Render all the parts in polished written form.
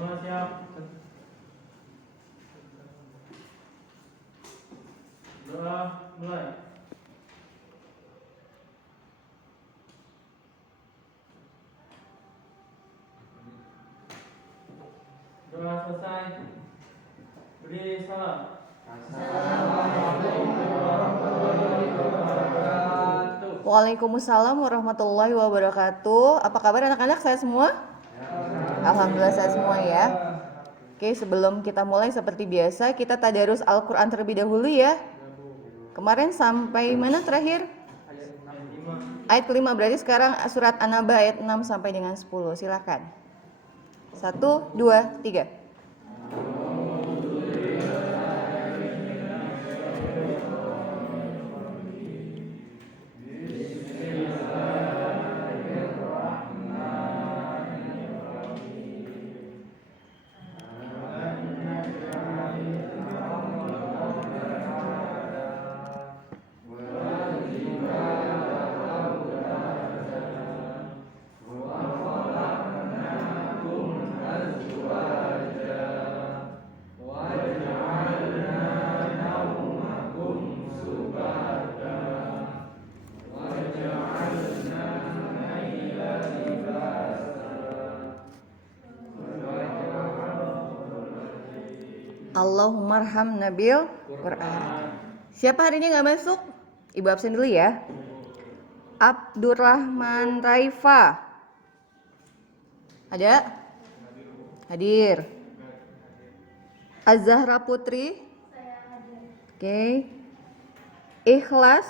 Semua siap. Doa mulai. Doa selesai. Beri salam. Assalamualaikum warahmatullahi wabarakatuh. Waalaikumsalam warahmatullahi wabarakatuh. Apa kabar anak-anak? Saya semua? Alhamdulillah saya semua ya. Oke, sebelum kita mulai seperti biasa, kita tadarus Al-Quran terlebih dahulu ya. Kemarin sampai mana terakhir? Ayat kelima, berarti sekarang surat An-Naba ayat 6 sampai dengan 10. Silakan. 1, 2, 3. Allahumma arhamna bil Quran. Siapa hari ini nggak masuk? Ibu absen dulu ya. Abdurrahman Raifa. Ada? Hadir. Az-Zahra Putri. Oke. Ikhlas.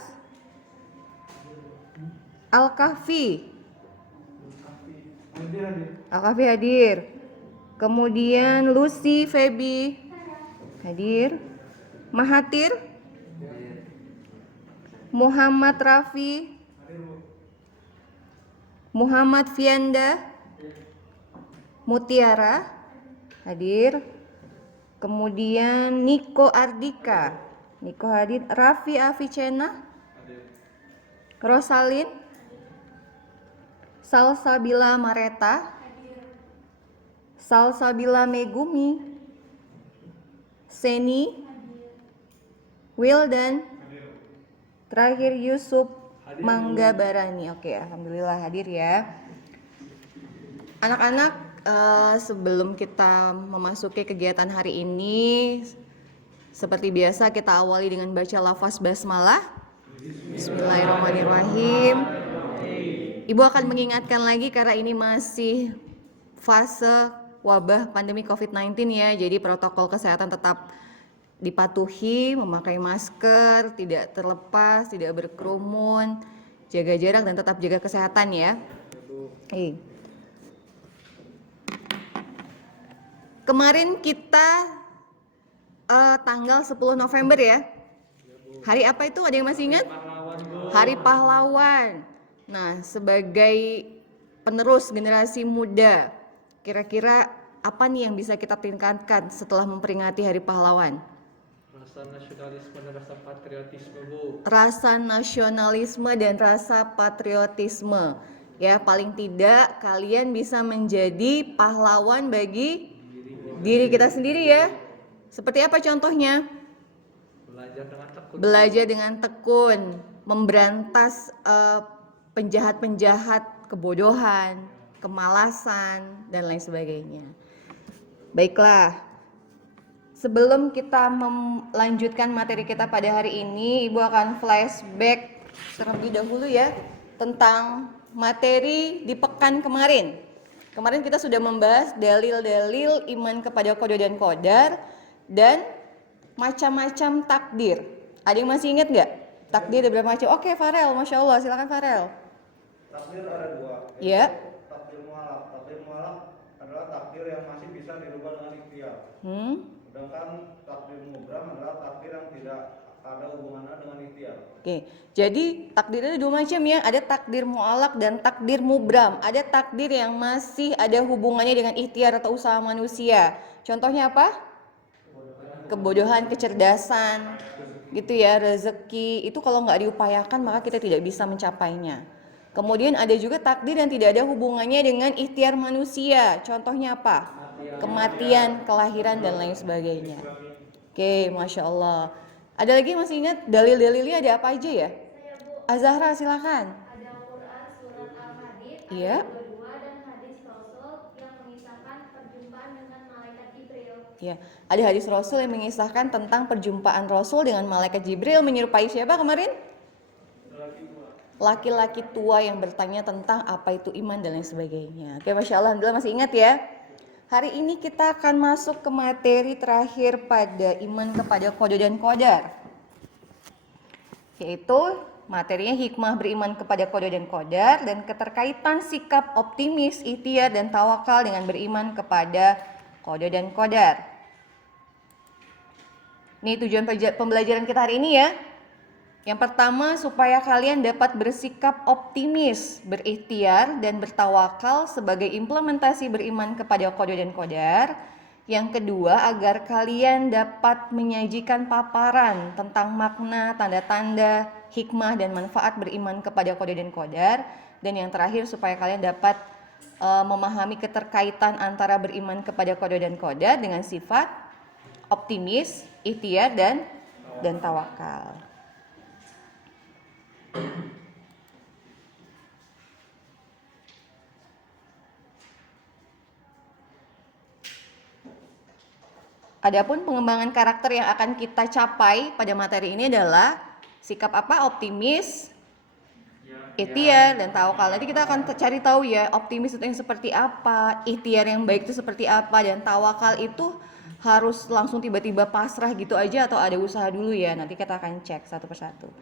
Al-Kahfi. Al-Kahfi hadir. Kemudian Lucy Feby hadir. Mahathir. Muhammad Rafi. Muhammad Fianda. Mutiara hadir. Kemudian Niko Ardika. Niko hadir. Raffi Aficena. Rosalin. Salsabila Mareta. Salsabila Megumi. Seni. Wildan. Terakhir Yusuf Mangga Barani. Oke, alhamdulillah hadir ya. Anak-anak, sebelum kita memasuki kegiatan hari ini, seperti biasa kita awali dengan baca lafaz basmalah. Bismillahirrahmanirrahim. Ibu akan mengingatkan lagi karena ini masih fase wabah pandemi COVID-19 ya, jadi protokol kesehatan tetap dipatuhi, memakai masker, tidak terlepas, tidak berkerumun, jaga jarak dan tetap jaga kesehatan ya. Kemarin kita tanggal 10 November ya. Hari apa itu? Ada yang masih ingat? Hari Pahlawan. Nah, sebagai penerus generasi muda, kira-kira apa nih yang bisa kita tingkatkan setelah memperingati Hari Pahlawan? Rasa nasionalisme dan rasa patriotisme, Bu. Rasa nasionalisme dan rasa patriotisme. Ya, paling tidak kalian bisa menjadi pahlawan bagi diri kita sendiri ya. Seperti apa contohnya? Belajar dengan tekun, memberantas penjahat-penjahat, kebodohan, kemalasan, dan lain sebagainya. Baiklah, sebelum kita melanjutkan materi kita pada hari ini, Ibu akan flashback terlebih dahulu ya tentang materi di pekan kemarin. Kemarin kita sudah membahas dalil-dalil iman kepada qada dan qadar dan macam-macam takdir. Ada yang masih ingat nggak? Takdir ada berapa macam? Oke, Farel, Masya Allah, silakan Farel. Takdir ada dua. Ya. Takdir mualaf. Takdir mualaf adalah takdir yang masih bisa dirubah dengan ikhtiar. Sedangkan takdir mubram adalah takdir yang tidak ada hubungannya dengan ikhtiar. Oke, jadi takdir ada dua macam ya. Ada takdir mualaf dan takdir mubram. Ada takdir yang masih ada hubungannya dengan ikhtiar atau usaha manusia. Contohnya apa? Kebodohan, kecerdasan, gitu ya, rezeki. Itu kalau nggak diupayakan maka kita tidak bisa mencapainya. Kemudian ada juga takdir yang tidak ada hubungannya dengan ikhtiar manusia. Contohnya apa? kematian, kelahiran, dan lain sebagainya. Oke, Masya Allah. Ada lagi masih ingat dalil-dalilnya ada apa aja ya? Azahra silakan. Ada Quran surat Al-Hadid Iya. ayat 22 dan hadis Rasul yang mengisahkan perjumpaan dengan malaikat Jibril. Ya, ada hadis Rasul yang mengisahkan tentang perjumpaan Rasul dengan malaikat Jibril menyerupai siapa kemarin? Laki-laki tua yang bertanya tentang apa itu iman dan lain sebagainya. Oke, Masya Allah, alhamdulillah masih ingat ya. Hari ini kita akan masuk ke materi terakhir pada iman kepada qada dan qadar, yaitu materinya hikmah beriman kepada qada dan qadar dan keterkaitan sikap optimis, ikhtiar, dan tawakal dengan beriman kepada qada dan qadar. Ini tujuan pembelajaran kita hari ini ya. Yang pertama, supaya kalian dapat bersikap optimis, berikhtiar, dan bertawakal sebagai implementasi beriman kepada qada dan qadar. Yang kedua, agar kalian dapat menyajikan paparan tentang makna, tanda-tanda, hikmah, dan manfaat beriman kepada qada dan qadar. Dan yang terakhir, supaya kalian dapat memahami keterkaitan antara beriman kepada qada dan qadar dengan sifat optimis, ikhtiar, dan tawakal. Adapun pengembangan karakter yang akan kita capai pada materi ini adalah sikap apa? Optimis, ikhtiar, dan tawakal. Nanti kita akan cari tahu ya, optimis itu yang seperti apa, ikhtiar yang baik itu seperti apa, dan tawakal itu harus langsung tiba-tiba pasrah gitu aja atau ada usaha dulu ya. Nanti kita akan cek satu persatu.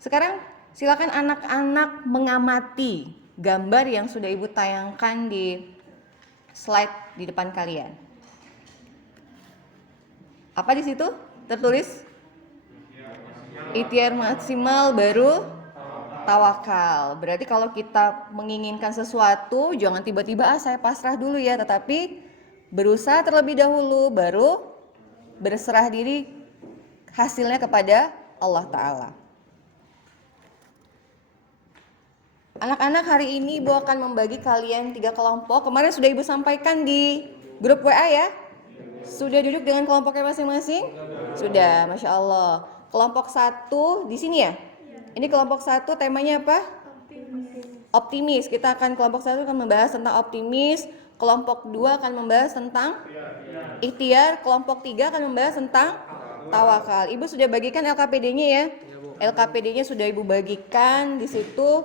Sekarang silakan anak-anak mengamati gambar yang sudah Ibu tayangkan di slide di depan kalian. Apa di situ tertulis? Ikhtiar maksimal baru tawakal. Berarti kalau kita menginginkan sesuatu, jangan tiba-tiba saya pasrah dulu ya, tetapi berusaha terlebih dahulu baru berserah diri hasilnya kepada Allah Ta'ala. Anak-anak, hari ini Ibu akan membagi kalian 3 kelompok. Kemarin sudah Ibu sampaikan di grup WA ya. Sudah duduk dengan kelompoknya masing-masing? Sudah, Masya Allah. Kelompok 1 di sini ya? Ini kelompok 1 temanya apa? Optimis. Kita akan kelompok 1 akan membahas tentang optimis. Kelompok 2 akan membahas tentang ikhtiar. Kelompok 3 akan membahas tentang tawakal. Ibu sudah bagikan LKPD-nya ya? LKPD-nya sudah Ibu bagikan. Di situ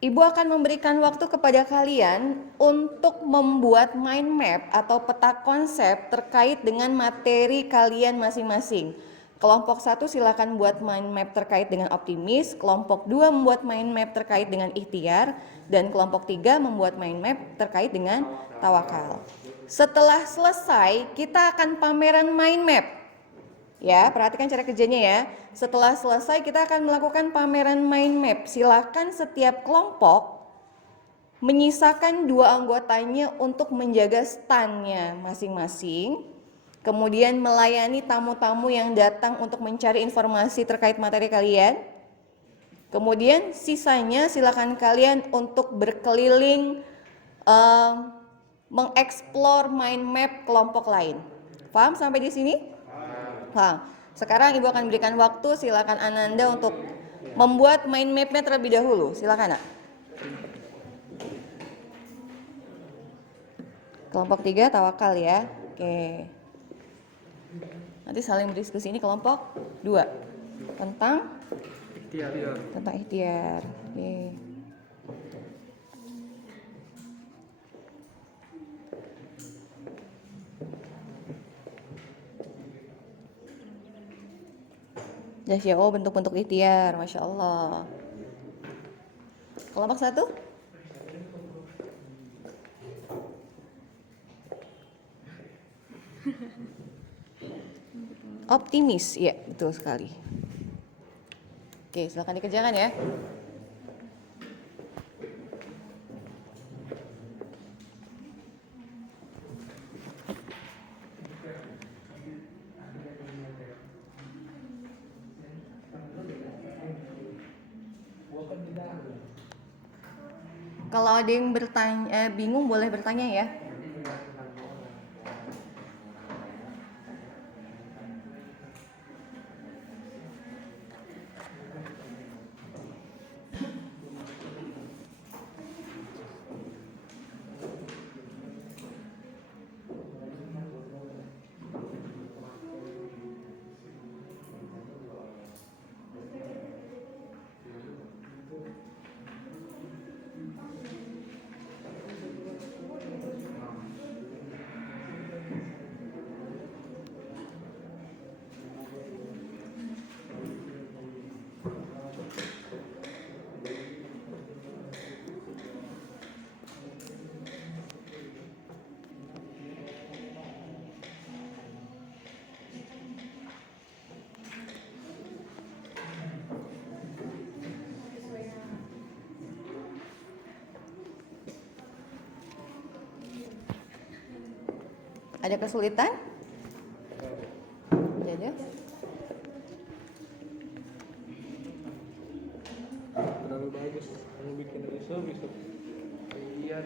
Ibu akan memberikan waktu kepada kalian untuk membuat mind map atau peta konsep terkait dengan materi kalian masing-masing. Kelompok 1 silakan buat mind map terkait dengan optimis, kelompok 2 membuat mind map terkait dengan ikhtiar, dan kelompok 3 membuat mind map terkait dengan tawakal. Setelah selesai, kita akan pameran mind map. Ya, perhatikan cara kerjanya ya. Setelah selesai kita akan melakukan pameran mind map. Silakan setiap kelompok menyisakan 2 anggotanya untuk menjaga stand-nya masing-masing. Kemudian melayani tamu-tamu yang datang untuk mencari informasi terkait materi kalian. Kemudian sisanya silakan kalian untuk berkeliling mengeksplor mind map kelompok lain. Paham sampai di sini? Paham. Sekarang Ibu akan berikan waktu, silakan Ananda untuk membuat mind map-nya terlebih dahulu. Silakan, Nak. Kelompok 3 tawakal ya. Oke. Nanti saling berdiskusi. Ini kelompok 2 tentang ikhtiar. Oke. Ya, oh bentuk-bentuk ikhtiar, Masya Allah. Kelompok 1? Optimis, ya betul sekali. Oke, silakan dikerjakan ya. Kalau ada yang bingung boleh bertanya ya. Ada kesulitan? Jadi Terlalu bagus. Kamu bikin isu bisa. Iya.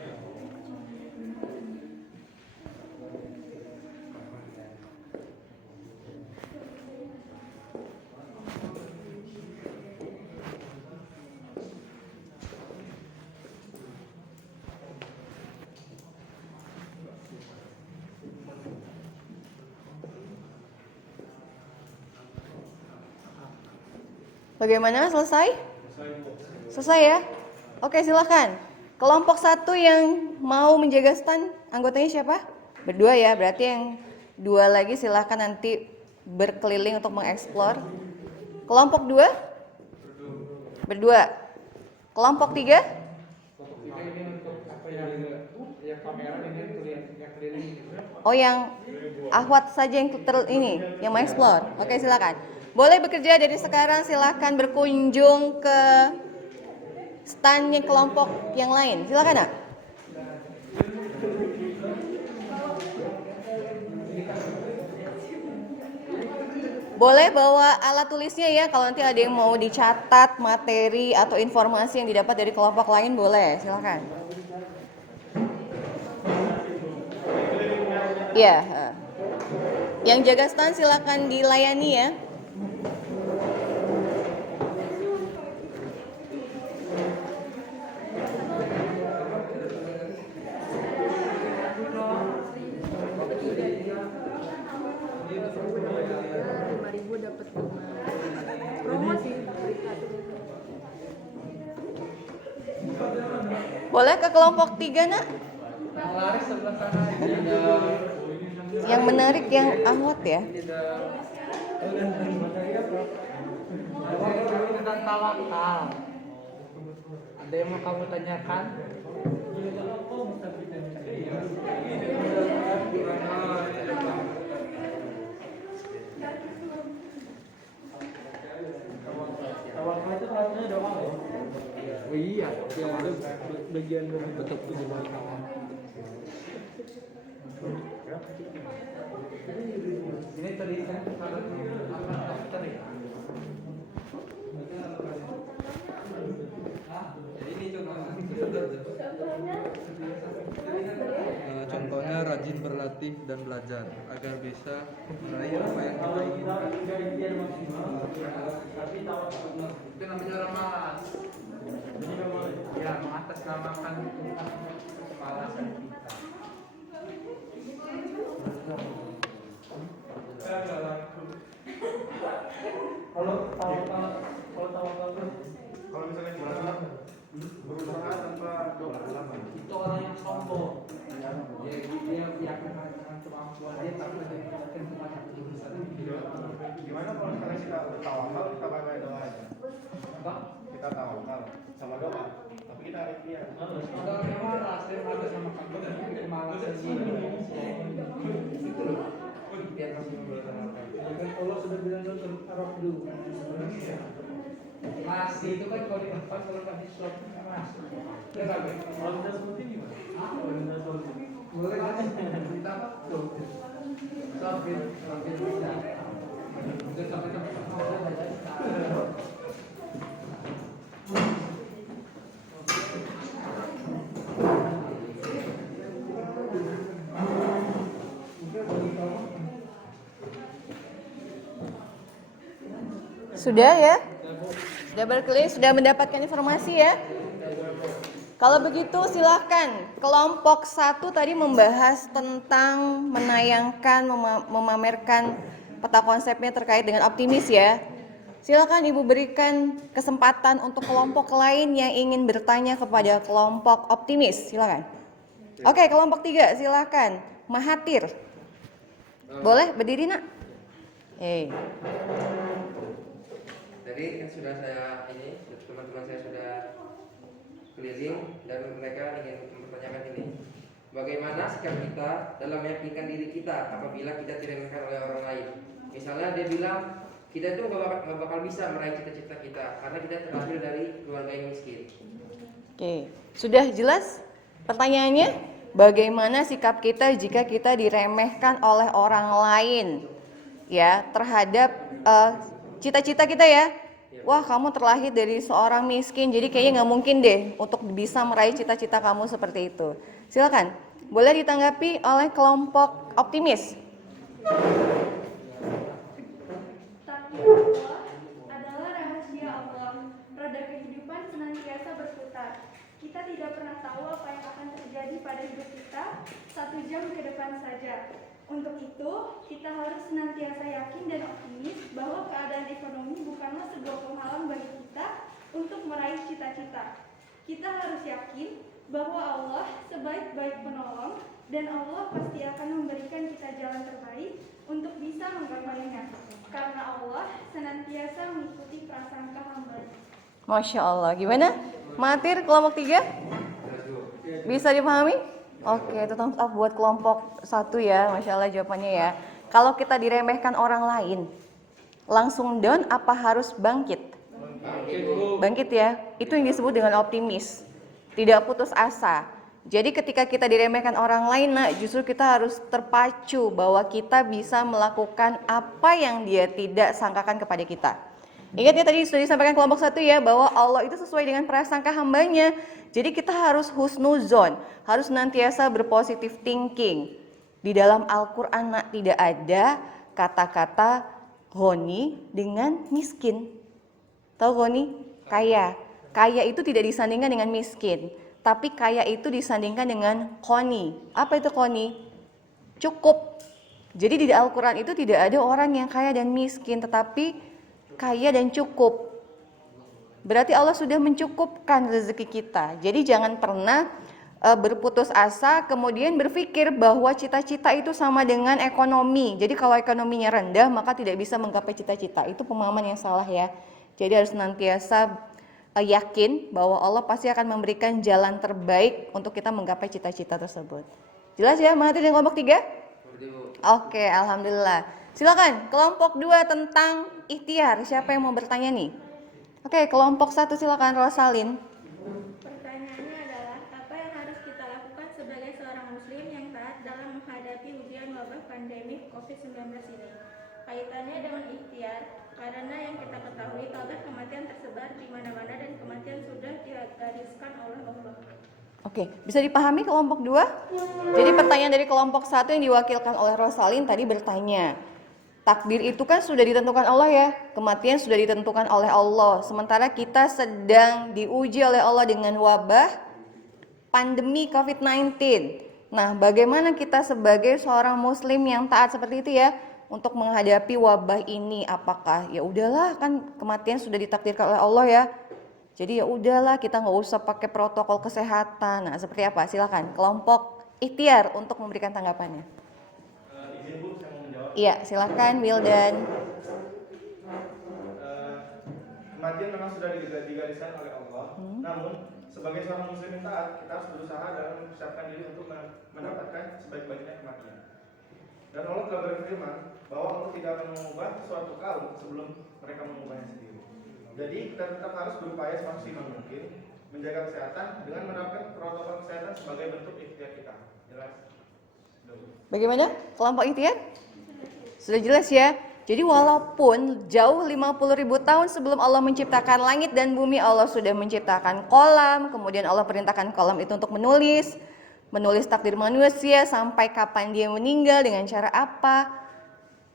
bagaimana, selesai? Selesai ya? Oke, silahkan. Kelompok 1 yang mau menjaga stand, anggotanya siapa? Berdua ya, berarti yang 2 lagi silahkan nanti berkeliling untuk mengeksplor. Kelompok 2? Berdua. Kelompok 3? Kelompok 3 ini untuk apa yang kamera ini yang keliling. Oh, yang Ahwat saja yang yang mengeksplor. Oke, silakan. Boleh bekerja dari sekarang, silakan berkunjung ke standnya kelompok yang lain. Silakan, Nak. Boleh bawa alat tulisnya ya, kalau nanti ada yang mau dicatat materi atau informasi yang didapat dari kelompok lain, boleh. Silakan. Iya. Yang jaga stand silakan dilayani ya. Boleh ke kelompok 3, Nak? Laris sebelah sana. Yang menarik yang Ahwat ya. Tentang tawakal. Ada yang mau kamu tanyakan? Tawakal itu artinya doa ya? Oh iya, yang ada bagian bentuk tubuh tawakal. Ini tadi kan apa tadi? Contohnya rajin berlatih dan belajar agar bisa meraih apa yang kita inginkan. Itu namanya orang malas. Ya, mengatasnamakan kemalasan kita. Kalau misalnya berusaha tanpa doa, itu orang yang sombong. Dia yakin dengan kemampuan dia tapi dia yakin kepada berusaha. Gimana kalau misalnya kita bertawakal kita pakai doa aja? Kita tawakal sama doa, tapi kita ikhtiar. Ada orang yang malas, dia malas sama kamu dan kemalasan ini. Itu loh. Biar masih memberitakan. Kan Allah sudah bilang dalam Arab dulu. Masih itu kan kalau di tempat kalau di shop masih. Ya kan? Kalau udah seperti gimana? Kalau udah seperti boleh kan? Kita apa? Tuh. Sambil bisa. Udah sampai Sudah ya? Sudah berkeliling, sudah mendapatkan informasi ya? Kalau begitu silahkan. Kelompok 1 tadi membahas tentang menayangkan, memamerkan peta konsepnya terkait dengan optimis ya. Silakan Ibu berikan kesempatan untuk kelompok lain yang ingin bertanya kepada kelompok optimis. Silakan. Oke, kelompok 3 silakan. Mahathir. Boleh berdiri, Nak? Jadi kan sudah saya teman-teman saya sudah keliling dan mereka ingin mempertanyakan ini. Bagaimana sikap kita dalam meyakinkan diri kita apabila kita diremekan oleh orang lain? Misalnya dia bilang kita itu nggak bakal bisa meraih cita-cita kita karena kita terlahir dari keluarga yang miskin. Oke, sudah jelas pertanyaannya? bagaimana sikap kita jika kita diremehkan oleh orang lain ya terhadap cita-cita kita ya. Wah, kamu terlahir dari seorang miskin, jadi kayaknya nggak mungkin deh untuk bisa meraih cita-cita kamu seperti itu. Silakan, boleh ditanggapi oleh kelompok optimis. Takdir Allah adalah rahasia Allah. Roda kehidupan senantiasa berputar. Kita tidak pernah tahu apa yang akan terjadi pada hidup kita 1 jam ke depan saja. Untuk itu, kita harus senantiasa yakin dan optimis bahwa keadaan ekonomi bukanlah sebuah penghalang bagi kita untuk meraih cita-cita. Kita harus yakin bahwa Allah sebaik-baik penolong dan Allah pasti akan memberikan kita jalan terbaik untuk bisa menggapainya. Karena Allah senantiasa mengikuti prasangka hamba-Nya. Masya Allah, gimana? Matir kelompok 3? Bisa dipahami? Oke, itu thumbs up buat kelompok 1 ya, Masya Allah jawabannya ya. Kalau kita diremehkan orang lain, langsung down apa harus bangkit? Bangkit ya, itu yang disebut dengan optimis. Tidak putus asa. Jadi ketika kita diremehkan orang lain, nah justru kita harus terpacu bahwa kita bisa melakukan apa yang dia tidak sangkakan kepada kita. Ingat ya tadi sudah disampaikan kelompok 1 ya, bahwa Allah itu sesuai dengan prasangka hambanya. Jadi kita harus husnuzon, harus senantiasa berpositif thinking. Di dalam Al-Quran tidak ada kata-kata ghani dengan miskin. Tahu ghani? Kaya. Kaya itu tidak disandingkan dengan miskin, tapi kaya itu disandingkan dengan qani. Apa itu qani? Cukup. Jadi di Al-Quran itu tidak ada orang yang kaya dan miskin, tetapi kaya dan cukup. Berarti Allah sudah mencukupkan rezeki kita. Jadi jangan pernah berputus asa kemudian berpikir bahwa cita-cita itu sama dengan ekonomi. Jadi kalau ekonominya rendah maka tidak bisa menggapai cita-cita. Itu pemahaman yang salah ya. Jadi harus senantiasa yakin bahwa Allah pasti akan memberikan jalan terbaik untuk kita menggapai cita-cita tersebut. Jelas ya, Mahathir dan kelompok 3? Oke, alhamdulillah. Silakan kelompok 2 tentang ikhtiar. Siapa yang mau bertanya nih? Oke, kelompok 1 silakan Rosalin. Pertanyaannya adalah, apa yang harus kita lakukan sebagai seorang muslim yang taat dalam menghadapi ujian wabah pandemi COVID-19 ini? Kaitannya dengan ikhtiar, karena yang kita ketahui kabar kematian tersebar di mana-mana dan kematian sudah digariskan oleh Allah. Oke, bisa dipahami kelompok 2? Jadi pertanyaan dari kelompok 1 yang diwakilkan oleh Rosalin tadi bertanya, takdir itu kan sudah ditentukan Allah ya, kematian sudah ditentukan oleh Allah. Sementara kita sedang diuji oleh Allah dengan wabah pandemi COVID-19. Nah, bagaimana kita sebagai seorang muslim yang taat seperti itu ya, untuk menghadapi wabah ini? Apakah ya udahlah, kan kematian sudah ditakdirkan oleh Allah ya, jadi ya udahlah kita nggak usah pakai protokol kesehatan. Nah, seperti apa? Silakan kelompok ikhtiar untuk memberikan tanggapannya. Izin Bu, saya mau menjawab. Iya, silakan Wildan. Kematian memang sudah digariskan oleh Allah. Namun sebagai seorang muslim yang taat, kita harus berusaha dalam mempersiapkan diri untuk mendapatkan sebaik-baiknya kematian. Dan Allah telah berfirman bahwa Allah tidak akan mengubah suatu kaum sebelum mereka mengubahnya sendiri. Jadi kita tetap harus berupaya semaksimal mungkin menjaga kesehatan dengan menerapkan protokol kesehatan sebagai bentuk ikhtiar kita. Jelas? Bagaimana kelompok ikhtiar? Sudah jelas ya. Jadi walaupun jauh 50.000 tahun sebelum Allah menciptakan langit dan bumi, Allah sudah menciptakan kolam, kemudian Allah perintahkan kolam itu untuk menulis takdir manusia sampai kapan dia meninggal, dengan cara apa.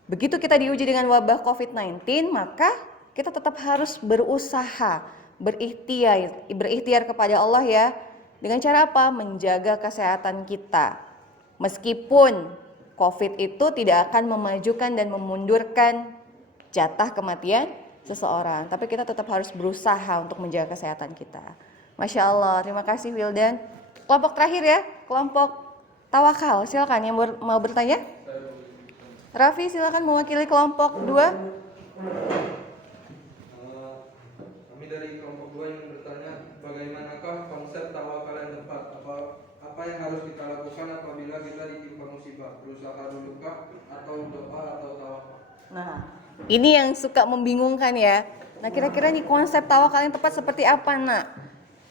Begitu kita diuji dengan wabah COVID-19, maka kita tetap harus berusaha, berikhtiar kepada Allah ya. Dengan cara apa? Menjaga kesehatan kita. Meskipun COVID itu tidak akan memajukan dan memundurkan jatah kematian seseorang, tapi kita tetap harus berusaha untuk menjaga kesehatan kita. Masya Allah, terima kasih Wildan. Kelompok terakhir ya, kelompok tawakal. Silakan yang mau bertanya. Raffi silakan mewakili kelompok 2. Kami dari kelompok 2 yang bertanya, bagaimanakah konsep tawakal yang tepat? Apa yang harus kita lakukan apabila kita ditimpa musibah? Berusaha dulukah atau doa atau tawakal? Nah, ini yang suka membingungkan ya. Nah, kira-kira nih konsep tawakal yang tepat seperti apa, Nak?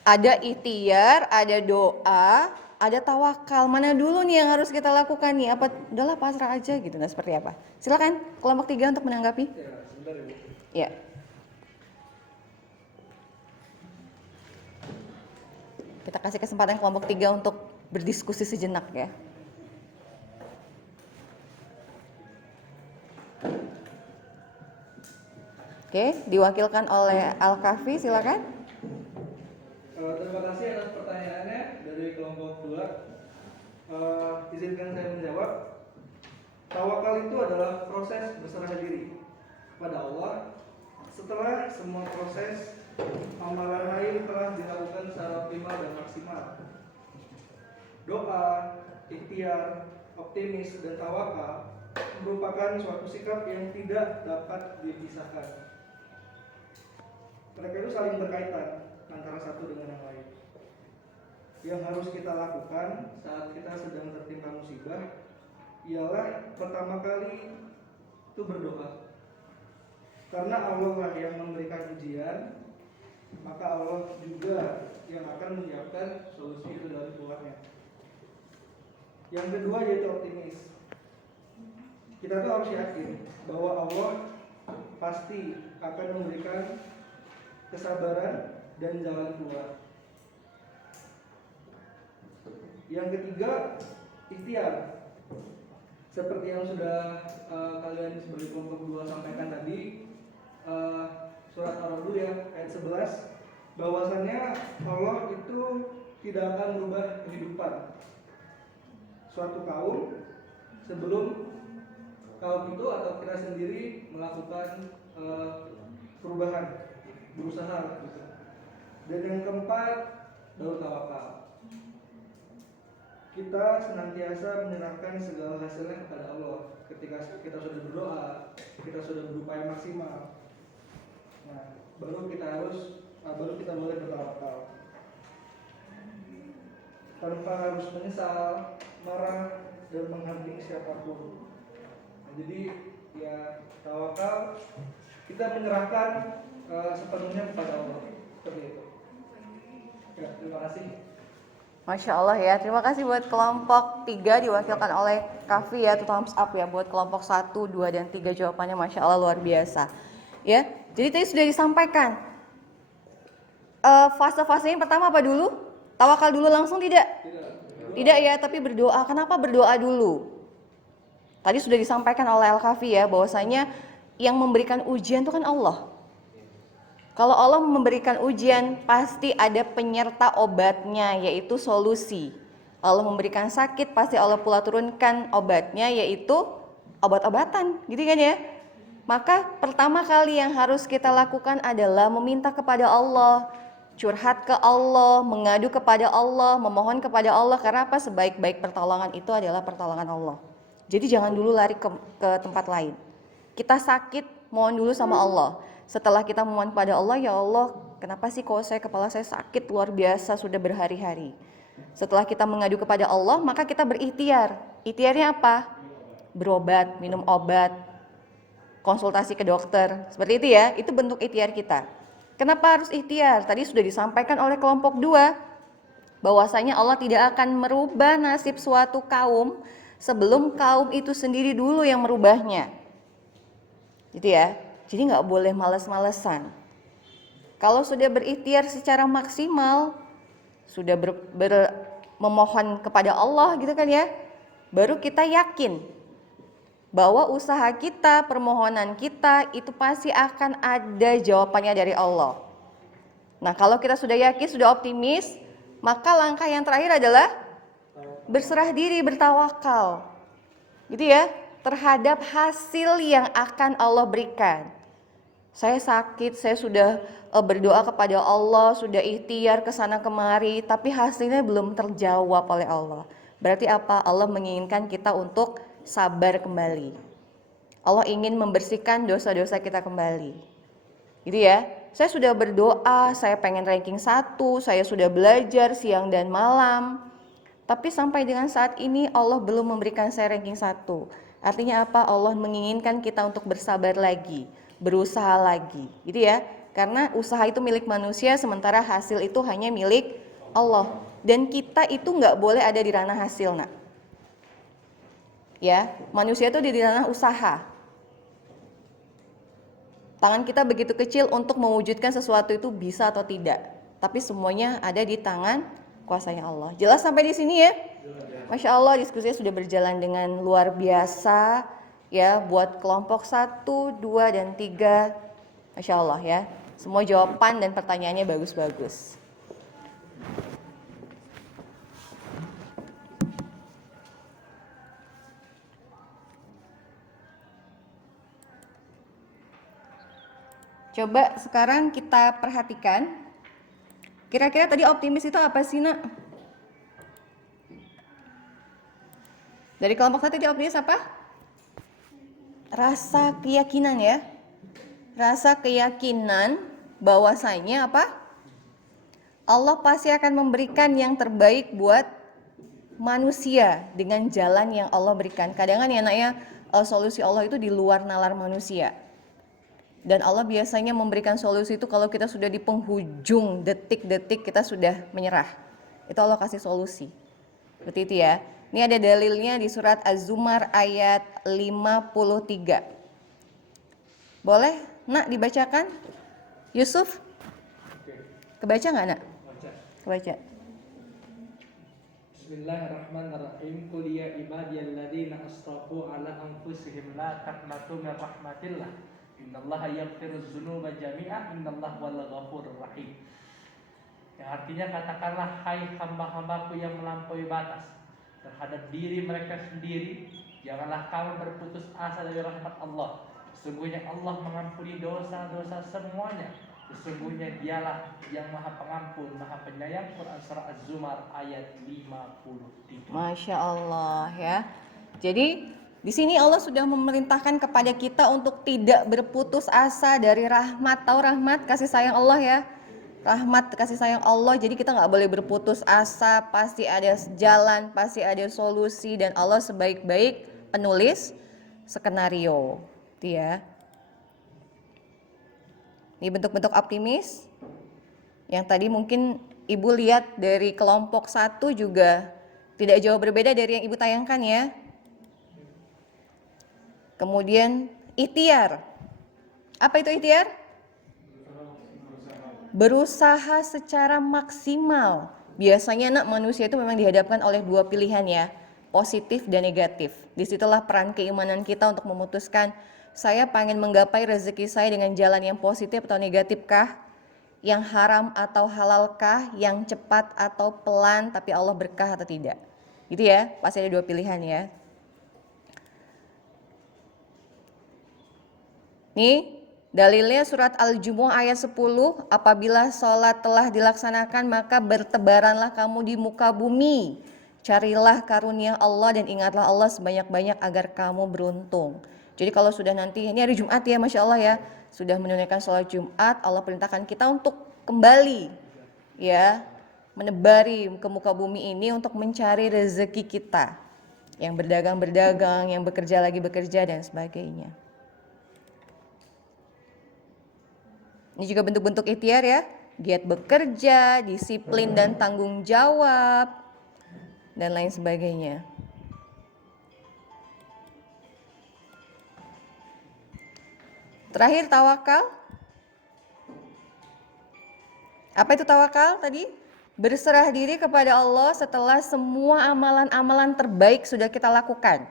Ada ikhtiar, ada doa, ada tawakal. Mana dulu nih yang harus kita lakukan nih? Apa udahlah pasrah aja gitu? Nah, seperti apa? Silakan kelompok 3 untuk menanggapi. Ya, sebentar Ibu. Ya. Kita kasih kesempatan kelompok 3 untuk berdiskusi sejenak ya. Oke, diwakilkan oleh Al-Kafi, silakan. Terima kasih atas pertanyaannya dari kelompok 2. Izinkan saya menjawab. Tawakal itu adalah proses berserah diri pada Allah setelah semua proses amalan lain telah dilakukan secara optimal dan maksimal. Doa, ikhtiar, optimis, dan tawakal merupakan suatu sikap yang tidak dapat dipisahkan. Mereka itu saling berkaitan antara satu dengan yang lain. Yang harus kita lakukan saat kita sedang tertimpa musibah ialah pertama kali itu berdoa. Karena Allah lah yang memberikan ujian, maka Allah juga yang akan menyiapkan solusi itu dari keluarnya. Yang kedua yaitu optimis. Kita tuh harus yakin bahwa Allah pasti akan memberikan kesabaran dan jalan keluar. Yang ketiga, ikhtiar. Seperti yang sudah kalian sebagai kelompok 2 sampaikan tadi, surat Ar-Ra'd ya ayat 11, bahwasannya Allah itu tidak akan merubah kehidupan suatu kaum sebelum kaum itu atau kita sendiri melakukan perubahan, berusaha gitu. Dan yang keempat, daur tawakal. Kita senantiasa menyerahkan segala hasilnya kepada Allah. Ketika kita sudah berdoa, kita sudah berupaya maksimal, nah, baru kita boleh bertawakal tanpa harus menyesal, marah, dan menghantui siapapun. Nah, jadi ya tawakal kita menyerahkan sepenuhnya kepada Allah. Seperti itu. Ya, terima kasih. Masya Allah ya, terima kasih buat kelompok 3 diwakilkan oleh Kafi ya, itu thumbs up ya buat kelompok 1, 2, dan 3 jawabannya Masya Allah luar biasa. Ya, jadi tadi sudah disampaikan fase-fasenya pertama apa dulu? Tawakal dulu langsung tidak? Tidak ya, tapi berdoa. Kenapa berdoa dulu? Tadi sudah disampaikan oleh Al-Kafi ya, bahwasanya yang memberikan ujian itu kan Allah. Kalau Allah memberikan ujian, pasti ada penyerta obatnya, yaitu solusi. Allah memberikan sakit, pasti Allah pula turunkan obatnya, yaitu obat-obatan, gitu kan ya? Maka pertama kali yang harus kita lakukan adalah meminta kepada Allah, curhat ke Allah, mengadu kepada Allah, memohon kepada Allah. Karena apa? Sebaik-baik pertolongan itu adalah pertolongan Allah. Jadi jangan dulu lari ke tempat lain. Kita sakit, mohon dulu sama Allah. Setelah kita memohon pada Allah, ya Allah, kenapa sih kok kepala saya sakit luar biasa sudah berhari-hari. Setelah kita mengadu kepada Allah, maka kita berikhtiar. Ikhtiarnya apa? Berobat, minum obat, konsultasi ke dokter. Seperti itu ya, itu bentuk ikhtiar kita. Kenapa harus ikhtiar? Tadi sudah disampaikan oleh kelompok 2, bahwasanya Allah tidak akan merubah nasib suatu kaum sebelum kaum itu sendiri dulu yang merubahnya. Gitu ya. Jadi nggak boleh malas-malesan. Kalau sudah berikhtiar secara maksimal, sudah memohon kepada Allah gitu kan ya, baru kita yakin bahwa usaha kita, permohonan kita itu pasti akan ada jawabannya dari Allah. Nah, kalau kita sudah yakin, sudah optimis, maka langkah yang terakhir adalah berserah diri, bertawakal. Gitu ya, terhadap hasil yang akan Allah berikan. Saya sakit, saya sudah berdoa kepada Allah, sudah ikhtiar ke sana kemari, tapi hasilnya belum terjawab oleh Allah. Berarti apa? Allah menginginkan kita untuk sabar kembali. Allah ingin membersihkan dosa-dosa kita kembali. Gitu ya. Saya sudah berdoa, saya pengen ranking 1, saya sudah belajar siang dan malam. Tapi sampai dengan saat ini Allah belum memberikan saya ranking 1. Artinya apa? Allah menginginkan kita untuk bersabar lagi, berusaha lagi. Gitu ya. Karena usaha itu milik manusia, sementara hasil itu hanya milik Allah. dan kita itu nggak boleh ada di ranah hasil, nak. Ya, manusia itu di ranah usaha. Tangan kita begitu kecil untuk mewujudkan sesuatu itu bisa atau tidak, tapi semuanya ada di tangan kuasanya Allah. Jelas sampai di sini ya? Masya Allah, diskusinya sudah berjalan dengan luar biasa ya, buat kelompok 1, 2, dan 3. Masya Allah ya, semua jawaban dan pertanyaannya bagus-bagus. Coba sekarang kita perhatikan, kira-kira tadi optimis itu apa sih, nak? Dari kelompok 1 tadi optimis apa? Rasa keyakinan ya. Rasa keyakinan bahwasanya apa? Allah pasti akan memberikan yang terbaik buat manusia dengan jalan yang Allah berikan. Kadang-kadang ya, nak ya, solusi Allah itu di luar nalar manusia. Dan Allah biasanya memberikan solusi itu kalau kita sudah di penghujung detik-detik kita sudah menyerah. Itu Allah kasih solusi. Seperti itu ya. Ini ada dalilnya di surat Az-Zumar ayat 53. Boleh, nak, dibacakan? Yusuf? Kebaca nggak, nak? Kebaca. Bismillahirrahmanirrahim. Qul ya ibadiyalladzina asrafu ala anfusihim la taqnatu min rahmatillah. Innallaha yaghfiruz dzunuba jami'a innallaha huwal ghafurur rahim. Yang artinya, katakanlah hai hamba-hambaku yang melampaui batas terhadap diri mereka sendiri, janganlah kamu berputus asa dari rahmat Allah. Sesungguhnya Allah mengampuni dosa-dosa semuanya. Sesungguhnya Dialah yang Maha Pengampun, Maha Penyayang. Quran surah Az-Zumar ayat 53. Masya Allah ya. Jadi di sini Allah sudah memerintahkan kepada kita untuk tidak berputus asa dari rahmat. Tahu rahmat, kasih sayang Allah ya. Rahmat, kasih sayang Allah. Jadi kita nggak boleh berputus asa. Pasti ada jalan, pasti ada solusi, dan Allah sebaik-baik penulis skenario. Itu ya. Ini bentuk-bentuk optimis. Yang tadi mungkin Ibu lihat dari kelompok 1 juga tidak jauh berbeda dari yang Ibu tayangkan ya. Kemudian ikhtiar. Apa itu ikhtiar? Berusaha secara maksimal. Biasanya, nak, manusia itu memang dihadapkan oleh dua pilihan ya, positif dan negatif. Disitulah peran keimanan kita untuk memutuskan, saya pengen menggapai rezeki saya dengan jalan yang positif atau negatifkah? Yang haram atau halalkah? Yang cepat atau pelan tapi Allah berkah atau tidak? Gitu ya, pasti ada dua pilihan ya. Nih, dalilnya surat Al-Jumu'ah ayat 10, apabila sholat telah dilaksanakan maka bertebaranlah kamu di muka bumi. Carilah karunia Allah dan ingatlah Allah sebanyak-banyak agar kamu beruntung. Jadi kalau sudah nanti, ini hari Jumat ya, Masya Allah ya, sudah menunaikan sholat Jumat, Allah perintahkan kita untuk kembali ya, menebari ke muka bumi ini untuk mencari rezeki kita. Yang berdagang-berdagang, yang bekerja lagi bekerja, dan sebagainya. Ini juga bentuk-bentuk ikhtiar ya, giat bekerja, disiplin dan tanggung jawab, dan lain sebagainya. Terakhir, tawakal. Apa itu tawakal tadi? Berserah diri kepada Allah setelah semua amalan-amalan terbaik sudah kita lakukan.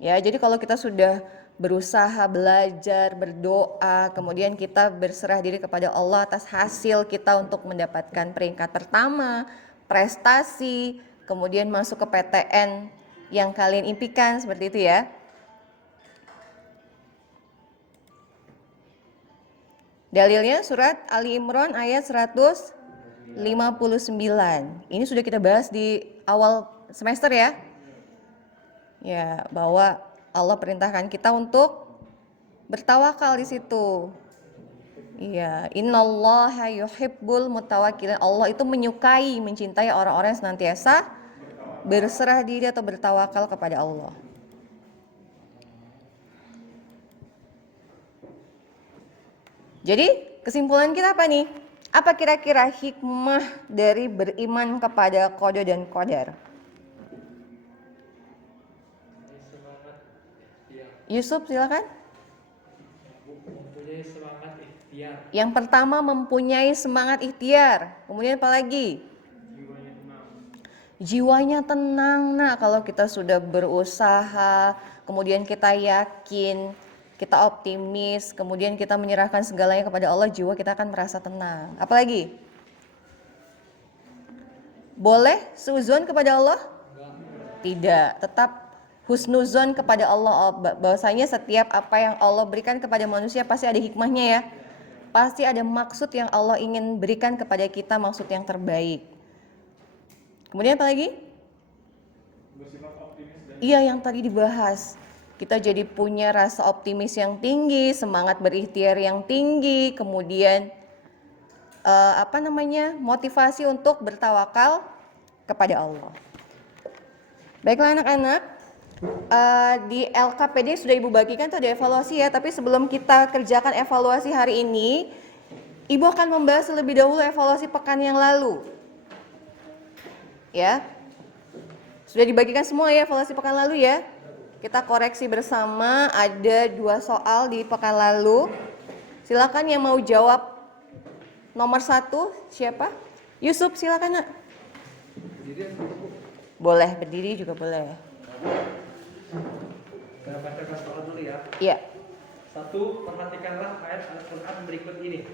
Ya, jadi kalau kita sudah berusaha, belajar, berdoa, kemudian kita berserah diri kepada Allah atas hasil kita untuk mendapatkan peringkat pertama, prestasi, kemudian masuk ke PTN yang kalian impikan, seperti itu ya. Dalilnya surat Ali Imran ayat 159. Ini sudah kita bahas di awal semester ya. Ya, bahwa Allah perintahkan kita untuk bertawakal di situ. Iya, innallaha yuhibbul mutawakkilin. Allah itu menyukai, mencintai orang-orang yang senantiasa berserah diri atau bertawakal kepada Allah. Jadi, kesimpulan kita apa nih? Apa kira-kira hikmah dari beriman kepada qada dan qadar? Semangat ikhtiar. Yusuf silakan. Mempunyai semangat ikhtiar. Yang pertama mempunyai semangat ikhtiar. Kemudian apa lagi? Jiwanya tenang. Jiwanya tenang. Nah, kalau kita sudah berusaha, kemudian kita yakin, kita optimis, kemudian kita menyerahkan segalanya kepada Allah, jiwa kita akan merasa tenang. Apalagi? Boleh suzon kepada Allah? Tidak, tetap husnuzon kepada Allah. Bahwasanya setiap apa yang Allah berikan kepada manusia pasti ada hikmahnya ya. Pasti ada maksud yang Allah ingin berikan kepada kita, maksud yang terbaik. Kemudian apa lagi? Bersifat optimis dan Iya, yang tadi dibahas. Kita jadi punya rasa optimis yang tinggi, semangat berikhtiar yang tinggi, kemudian motivasi untuk bertawakal kepada Allah. Baiklah anak-anak, di LKPD sudah Ibu bagikan tuh ada evaluasi ya, tapi sebelum kita kerjakan evaluasi hari ini, Ibu akan membahas lebih dahulu evaluasi pekan yang lalu. Ya. Sudah dibagikan semua ya evaluasi pekan lalu ya. Kita koreksi bersama, ada 2 soal di pekan lalu. Silakan yang mau jawab nomor 1 siapa? Yusuf silakan nak. Boleh berdiri juga boleh. Saya bacakan soal dulu ya. Iya. 1. Perhatikanlah ayat Al-Quran berikut ini.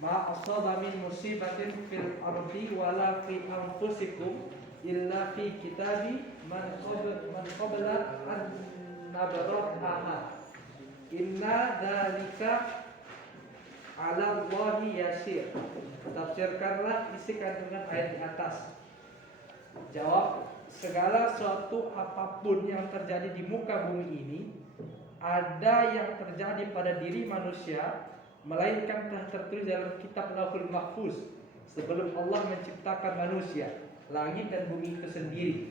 Ma asaba min musibatin fil ardi wala fi anfusikum illa fi kitabi man qabla an nabraha. Inna dzalika 'ala Allahi yasir. Tafsirkanlah isi kandungan ayat di atas. Jawab, segala suatu apapun yang terjadi di muka bumi ini, ada yang terjadi pada diri manusia, melainkan telah tertulis dalam kitab Lauhul Mahfuz sebelum Allah menciptakan manusia, langit dan bumi itu sendiri.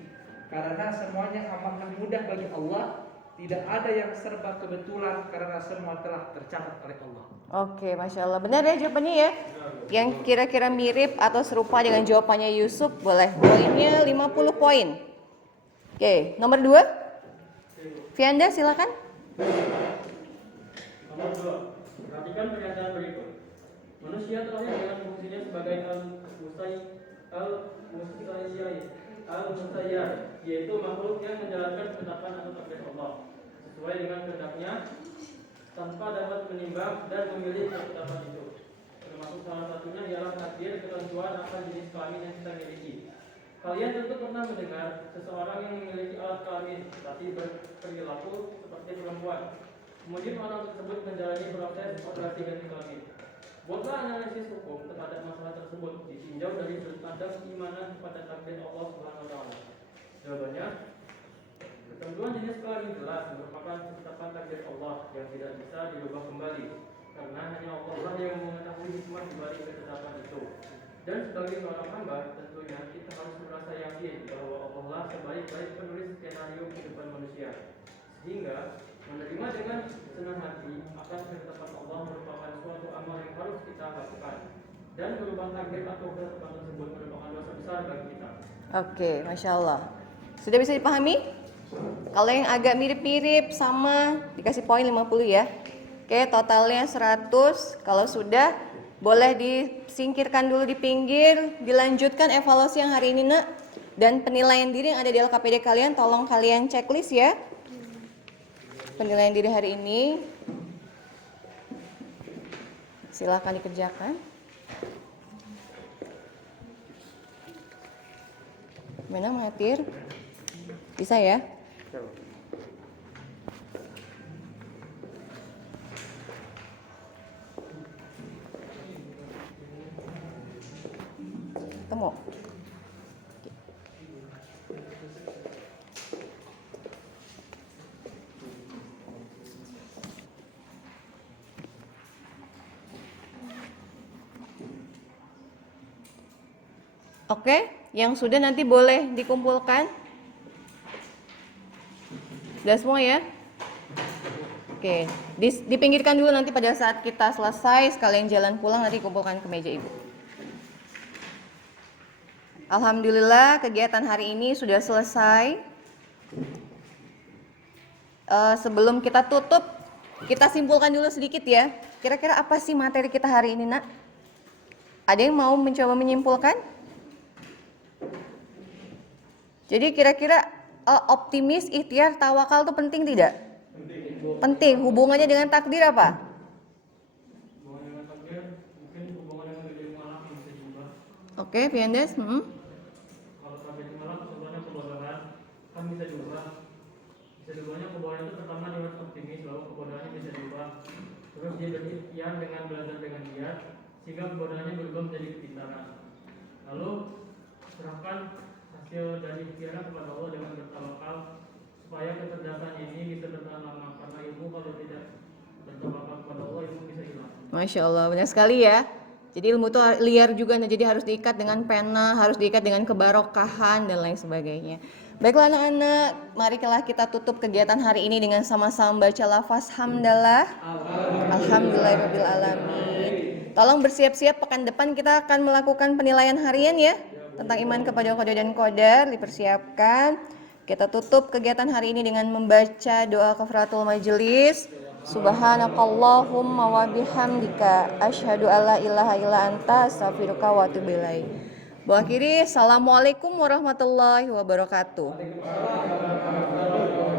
Karena semuanya amat mudah bagi Allah, tidak ada yang serba kebetulan karena semua telah tercatat oleh Allah. Oke, Masya Allah. Benar ya jawabannya ya? Yang kira-kira mirip atau serupa dengan jawabannya Yusuf, boleh. Poinnya 50 poin. Oke, nomor 2. Fianda silakan. Nomor 2. Perhatikan pernyataan berikut. Manusia terakhir dengan fungsinya sebagai al-musayyar, yaitu makhluk yang menjalankan ketetapan atau takdir Allah sesuai dengan kehendaknya tanpa dapat menimbang dan memilih ketetapan itu. Termasuk salah satunya ialah takdir ketentuan akan jenis kelamin yang kita miliki. Kalian tentu pernah mendengar seseorang yang memiliki alat kelamin tapi berperilaku seperti perempuan. Kemudian orang tersebut menjalani proses operasi ganti kelamin. Buatlah analisis hukum terhadap masalah tersebut ditinjau dari sudut pandang keimanan kepada takdir Allah Subhanahu wa taala. Jawabannya, ketentuan jenis kelamin jelas merupakan ketetapan takdir Allah yang tidak bisa dirubah kembali, karena hanya Allah lah yang mengetahui hikmah di balik ketetapan itu. Dan sebagai seorang hamba, tentunya kita harus merasa yakin bahwa Allah lah sebaik-baik penulis skenario kehidupan manusia, sehingga menerima dengan senang hati akan ketetapan Allah merupakan suatu amal yang harus kita lakukan, dan merubah takdir atau ketetapan tersebut merupakan dosa besar bagi kita. Oke, Masya Allah. Sudah bisa dipahami? Kalau yang agak mirip-mirip sama dikasih poin 50 ya. Oke, totalnya 100. Kalau sudah, boleh disingkirkan dulu di pinggir. Dilanjutkan evaluasi yang hari ini nak. Dan penilaian diri yang ada di LKPD kalian, tolong kalian checklist ya. Penilaian diri hari ini silakan dikerjakan. Mana Mahathir? Bisa ya? Temu. Oke, yang sudah nanti boleh dikumpulkan. Sudah semua ya? Oke, dipinggirkan dulu, nanti pada saat kita selesai sekalian jalan pulang nanti kumpulkan ke meja ibu. Alhamdulillah kegiatan hari ini sudah selesai. Sebelum kita tutup, kita simpulkan dulu sedikit ya. Kira-kira apa sih materi kita hari ini, Nak? Ada yang mau mencoba menyimpulkan? Jadi kira-kira optimis, ikhtiar, tawakal itu penting tidak? Penting. Hubungannya dengan takdir apa? Hubungan dengan takdir, mungkin hubungan dengan ilmu alam yang bisa diubah. Oke, Piandes. Kalau takdir malam sebenarnya kebodohan kan bisa diubah. Bisa diubahnya kebodohan itu pertama dia harus optimis bahwa kebodohannya bisa diubah. Terus dia berikhtiar dengan belajar dengan giat sehingga kebodohannya berubah menjadi kepintaran. Lalu serahkan hasil dari ikhtiarnya kepada Allah dengan bertawakal supaya kecerdasan ini bisa bertahan lama, karena ilmu kalau tidak bertawakal kepada Allah ilmu bisa hilang. Masya Allah, benar sekali ya. Jadi ilmu itu liar juga, nah, jadi harus diikat dengan pena, harus diikat dengan kebarokahan dan lain sebagainya. Baiklah anak-anak, marilah kita tutup kegiatan hari ini dengan sama-sama baca lafaz hamdalah. Alhamdulillahirabbil alamin. Tolong bersiap-siap, pekan depan kita akan melakukan penilaian harian ya tentang iman kepada qada dan qadar, dipersiapkan. Kita tutup kegiatan hari ini dengan membaca doa kafaratul majelis. Subhanakallahumma wa bihamdika asyhadu alla ilaha illa anta astaghfiruka wa atubu ilaik. Assalamualaikum warahmatullahi wabarakatuh.